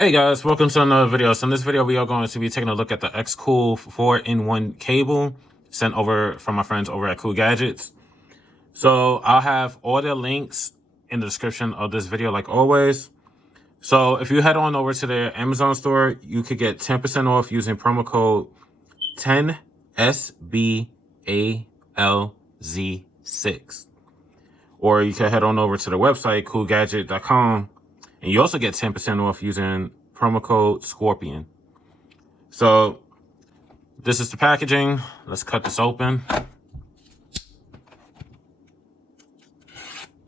Hey guys, welcome to another video. So in this video, we are going to be taking a look at the xCool 4-in-1 cable sent over from my friends over at Cool Gadgets. So I'll have all the links in the description of this video like always. So if you head on over to their Amazon store, you could get 10% off using promo code 10SBALZ6. Or you can head on over to the website coolgadget.com. And you also get 10% off using promo code Scorpion. So this is the packaging. Let's cut this open.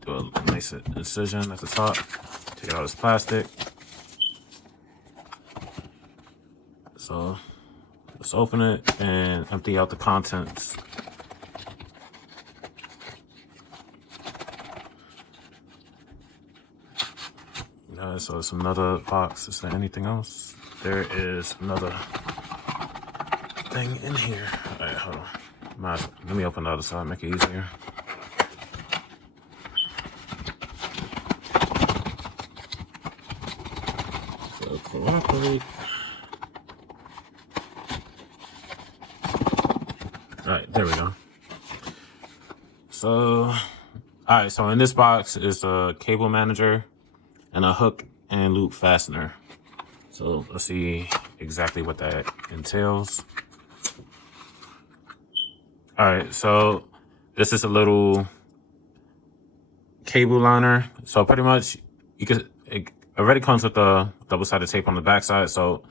Do a nice incision at the top. Take out this plastic. So let's open it and empty out the contents. So it's another box. Is there anything else? There is another thing in here. All right, hold on. Let me open the other side, make it easier. So cooperate. All right, there we go. So, all right, so in this box is a cable manager and a hook and loop fastener. So let's see exactly what that entails. All right, so this is a little cable liner. So pretty much it already comes with the double-sided tape on the backside. So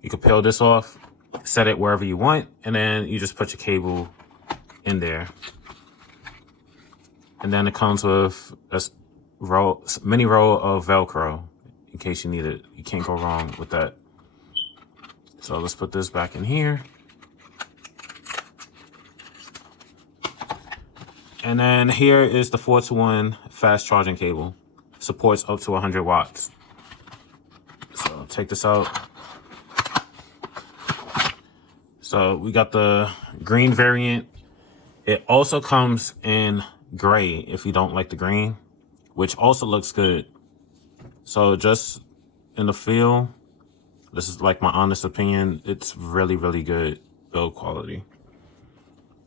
you can peel this off, set it wherever you want, and then you just put your cable in there. And then it comes with a mini roll of Velcro in case you need it. You can't go wrong with that. So let's put this back in here. And then here is the 4-to-1 fast charging cable. Supports up to 100 watts. So take this out. So we got the green variant. It also comes in gray if you don't like the green, which also looks good. So just in the feel, this is like my honest opinion, it's really, really good build quality.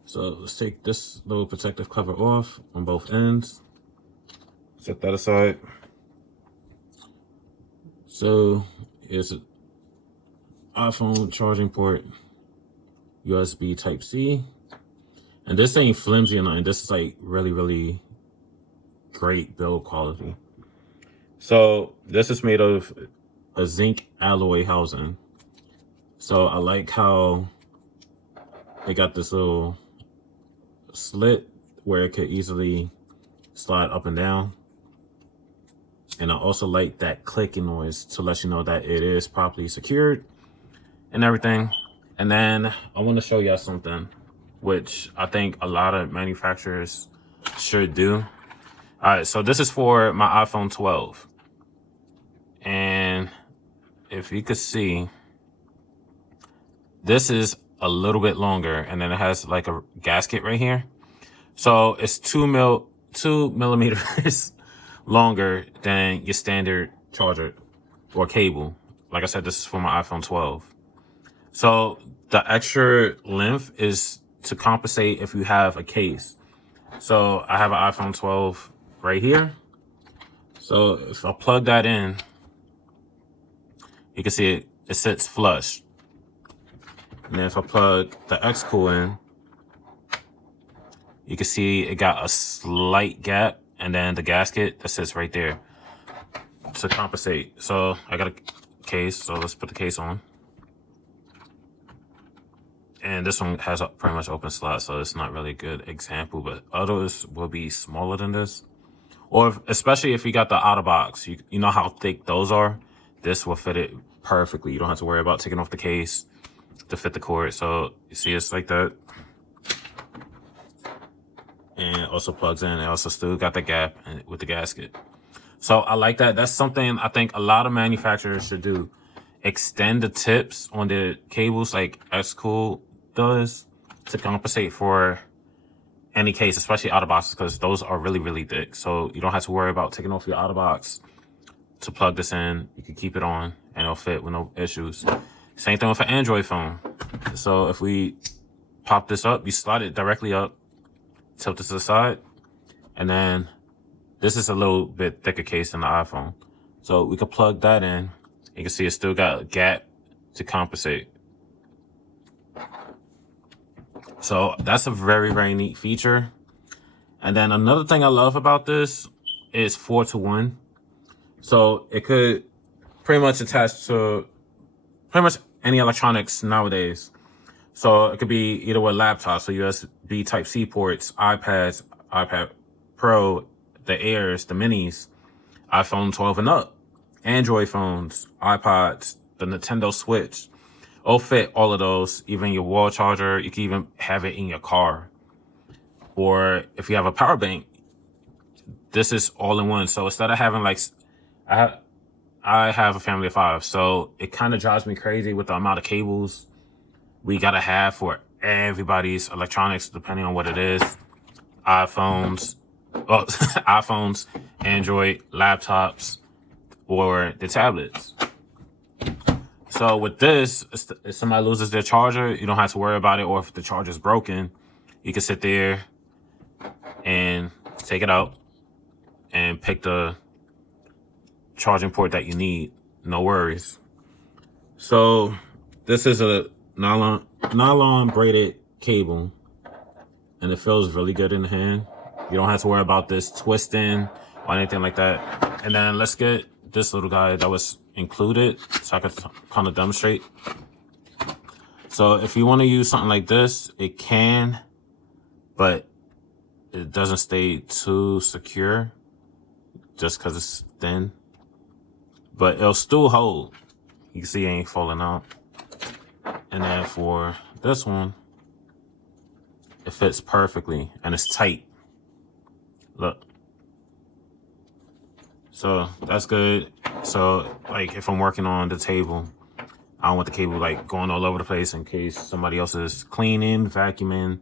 So let's take this little protective cover off on both ends. Set that aside. So here's an iPhone charging port, USB Type-C. And this ain't flimsy or nothing. This is like really, really great build quality. So this is made of a zinc alloy housing. So I like how it got this little slit where it could easily slide up and down. And I also like that clicking noise to let you know that it is properly secured and everything. And then I want to show y'all something which I think a lot of manufacturers should do. All right, so this is for my iPhone 12. And if you could see, this is a little bit longer, and then it has like a gasket right here. So it's 2 millimeters longer than your standard charger or cable. Like I said, this is for my iPhone 12. So the extra length is to compensate if you have a case. So I have an iPhone 12 right here. So if I plug that in, you can see it sits flush. And then if I plug the xCool in, you can see it got a slight gap, and then the gasket that sits right there to compensate. So I got a case, so let's put the case on. And this one has a pretty much open slot, so it's not really a good example, but others will be smaller than this. Or especially if you got the out of box, you know how thick those are. This will fit it perfectly. You don't have to worry about taking off the case to fit the cord. So you see it's like that. And it also plugs in. It also still got the gap with the gasket. So I like that. That's something I think a lot of manufacturers should do. Extend the tips on the cables like xCool does to compensate for any case, especially out of boxes, because those are really, really thick. So you don't have to worry about taking off your out of box to plug this in. You can keep it on and it'll fit with no issues. Same thing with an Android phone. So if we pop this up, you slide it directly up, tilt it to the side, and then this is a little bit thicker case than the iPhone. So we could plug that in. You can see it's still got a gap to compensate. So that's a very, very neat feature. And then another thing I love about this is 4-to-1. So it could pretty much attach to pretty much any electronics nowadays. So it could be either with laptops, so USB Type-C ports, iPads, iPad Pro, the Airs, the Minis, iPhone 12 and up, Android phones, iPods, the Nintendo Switch. It'll fit all of those, even your wall charger. You can even have it in your car. Or if you have a power bank, this is all in one. So instead of having like, I have a family of 5, so it kind of drives me crazy with the amount of cables we gotta have for everybody's electronics, depending on what it is. iPhones, iPhones, Android, laptops, or the tablets. So with this, if somebody loses their charger, you don't have to worry about it. Or if the charger's broken, you can sit there and take it out and pick the charging port that you need. No worries. So this is a nylon braided cable, and it feels really good in the hand. You don't have to worry about this twisting or anything like that. And then let's get this little guy that was included so I could kind of demonstrate. So if you want to use something like this, it can, but it doesn't stay too secure just because it's thin. But it'll still hold. You can see it ain't falling out. And then for this one, it fits perfectly and it's tight. Look. So that's good. So like if I'm working on the table, I don't want the cable like going all over the place in case somebody else is cleaning, vacuuming,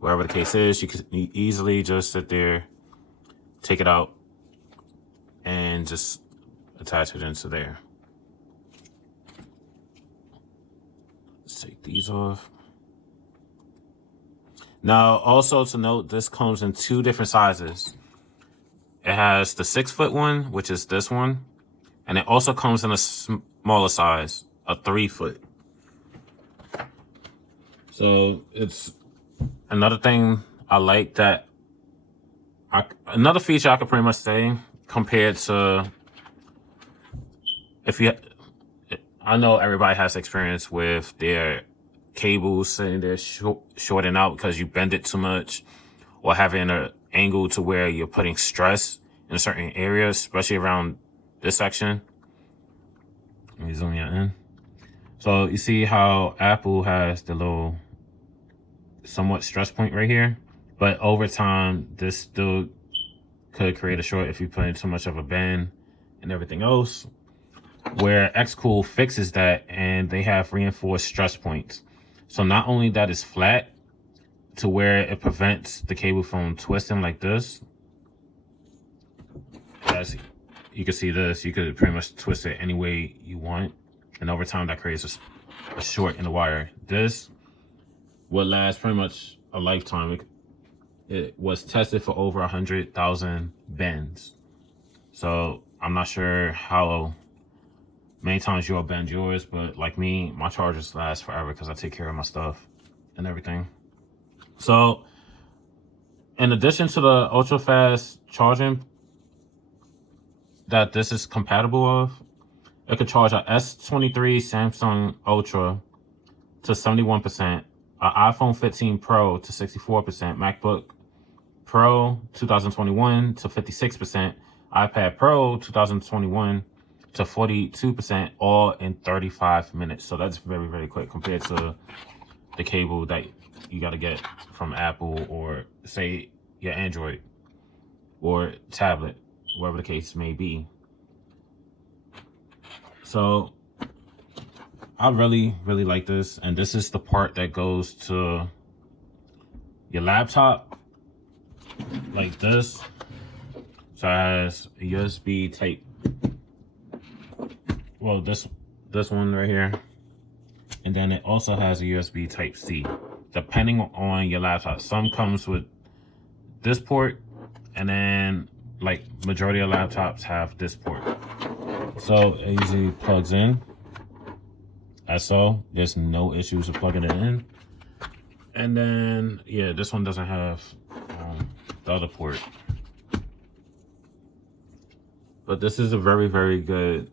whatever the case is. You can easily just sit there, take it out, and just attach it into there. Let's take these off. Now, also to note, this comes in 2 different sizes. It has the 6-foot one, which is this one. And it also comes in a smaller size, a 3-foot. So it's another thing I like that, another feature I could pretty much say compared to, I know everybody has experience with their cables sitting there shorting out because you bend it too much, or having an angle to where you're putting stress in certain areas, especially around this section. Let me zoom you in. So you see how Apple has the little somewhat stress point right here, but over time this still could create a short if you put in too much of a bend and everything else. Where xCool fixes that, and they have reinforced stress points. So not only that it's flat to where it prevents the cable from twisting like this. As you can see this, you could pretty much twist it any way you want. And over time that creates a short in the wire. This will last pretty much a lifetime. It was tested for over 100,000 bends. So I'm not sure how many times you'll bend yours, but like me, my chargers last forever because I take care of my stuff and everything. So in addition to the ultra fast charging that this is compatible with, it could charge a S23 Samsung Ultra to 71%, an iPhone 15 Pro to 64%, MacBook Pro 2021 to 56%, iPad Pro 2021 to 42%, all in 35 minutes. So that's very, very quick compared to the cable that you got to get from Apple, or say your Android or tablet, whatever the case may be. So I really, really like this. And this is the part that goes to your laptop like this. So it has a USB type well, this one right here. And then it also has a USB Type-C, depending on your laptop. Some comes with this port, and then like majority of laptops have this port. So it easily plugs in as so. There's no issues with plugging it in. And then, yeah, this one doesn't have the other port. But this is a very, very good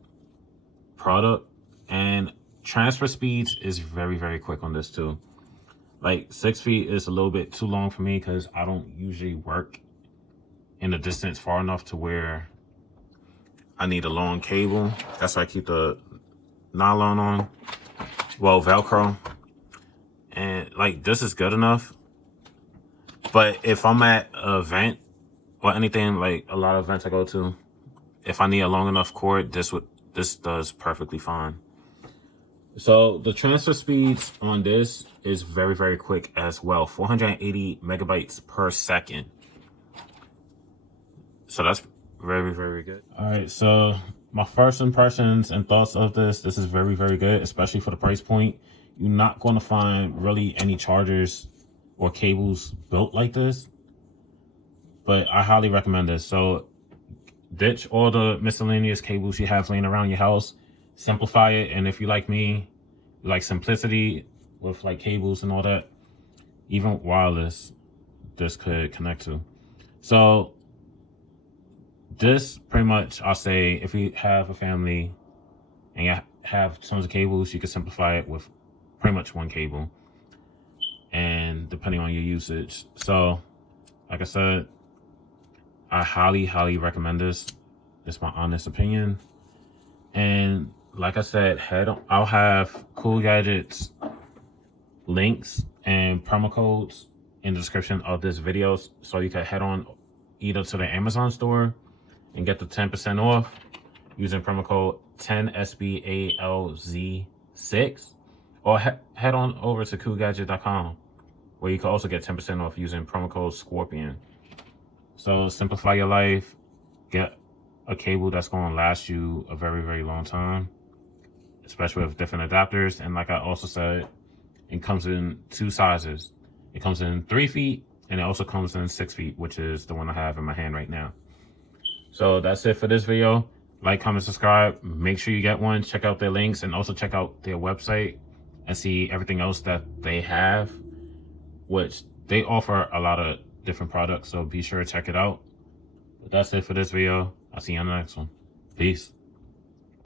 product. And transfer speeds is very, very quick on this too. Like 6 feet is a little bit too long for me because I don't usually work in a distance far enough to where I need a long cable. That's why I keep the nylon on. Well, Velcro. And like this is good enough. But if I'm at an event or anything, like a lot of events I go to, if I need a long enough cord, this does perfectly fine. So the transfer speeds on this is very, very quick as well. 480 megabytes per second. So that's very, very good. All right, so my first impressions and thoughts of this is very, very good, especially for the price point. You're not going to find really any chargers or cables built like this, but I highly recommend this. So ditch all the miscellaneous cables you have laying around your house, simplify it. And if you like me, you like simplicity with like cables and all that, even wireless, this could connect to. So this pretty much, I'll say, if you have a family and you have tons of cables, you can simplify it with pretty much one cable, and depending on your usage. So like I said, I highly, highly recommend this. It's my honest opinion. And like I said, I'll have Cool Gadgets links and promo codes in the description of this video, so you can head on either to the Amazon store and get the 10% off using promo code 10SBALZ6, or head on over to coolgadget.com, where you can also get 10% off using promo code Scorpion. So simplify your life, get a cable that's going to last you a very, very long time, especially with different adapters. And like I also said, it comes in 2 sizes. It comes in 3 feet, and it also comes in 6 feet, which is the one I have in my hand right now. So that's it for this video. Like, comment, subscribe. Make sure you get one. Check out their links, and also check out their website and see everything else that they have, which they offer a lot of different products. So be sure to check it out. But that's it for this video. I'll see you on the next one. Peace.